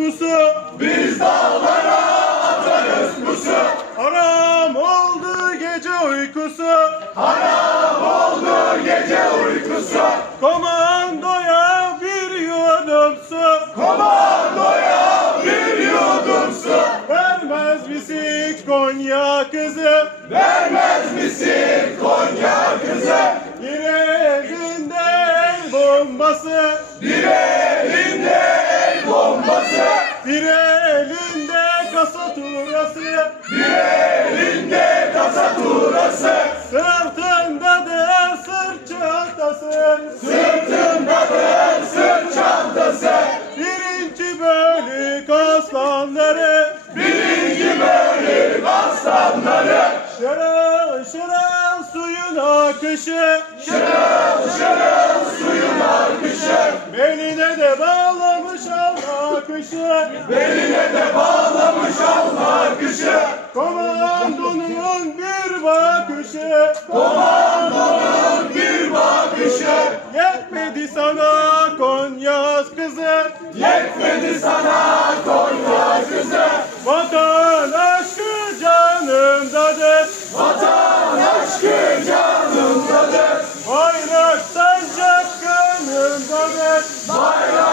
pusu. Biz dağlara atarız pusu. Haram oldu gece uykusu. Haram oldu gece uykusu. Komandoya bir yudumsu. Komandoya bir yudumsu. Vermez misin Konya kızı? Vermez misin Konya kızı? Direğinde bombası. Direğinde bir elinde kasa turası. Bir elinde tasaturası. Sırtında da sırt çantası. Sırtındadır sırt çantası. Birinci bölük aslanları. Birinci bölük aslanları. Şırıl şırıl suyun akışı. Şırıl şırıl suyun akışı. Beline de bağlamış al akışı. Beline de bağlamış al akışı. Komandonun bir bakışı. Komandonun bir bakışı. Yetmedi sana Konya kızı. Yetmedi sana Konya kızı. Vatan aşkı canımdadır. Vatan aşkı canındadır. Bayrak sancak kanımdadır. Bayrak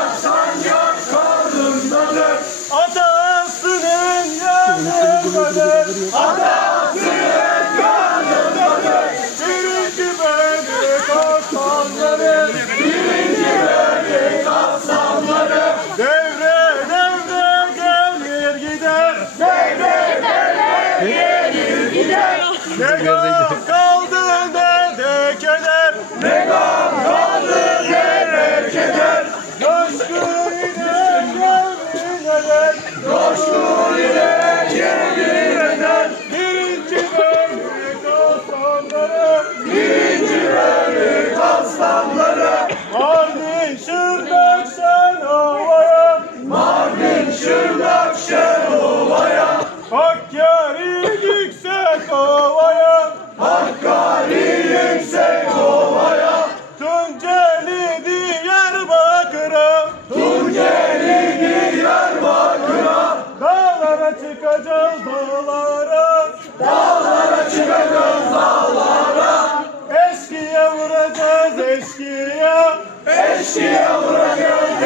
yanındadır. Atasının karnındadır. Birinci bölük aslanları. Birinci bölük aslanları. Devre devre gelir gider. Devre devre gelir gider. Ne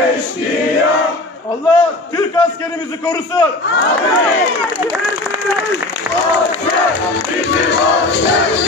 eşkıya. Allah Türk askerimizi korusun. Bizim asker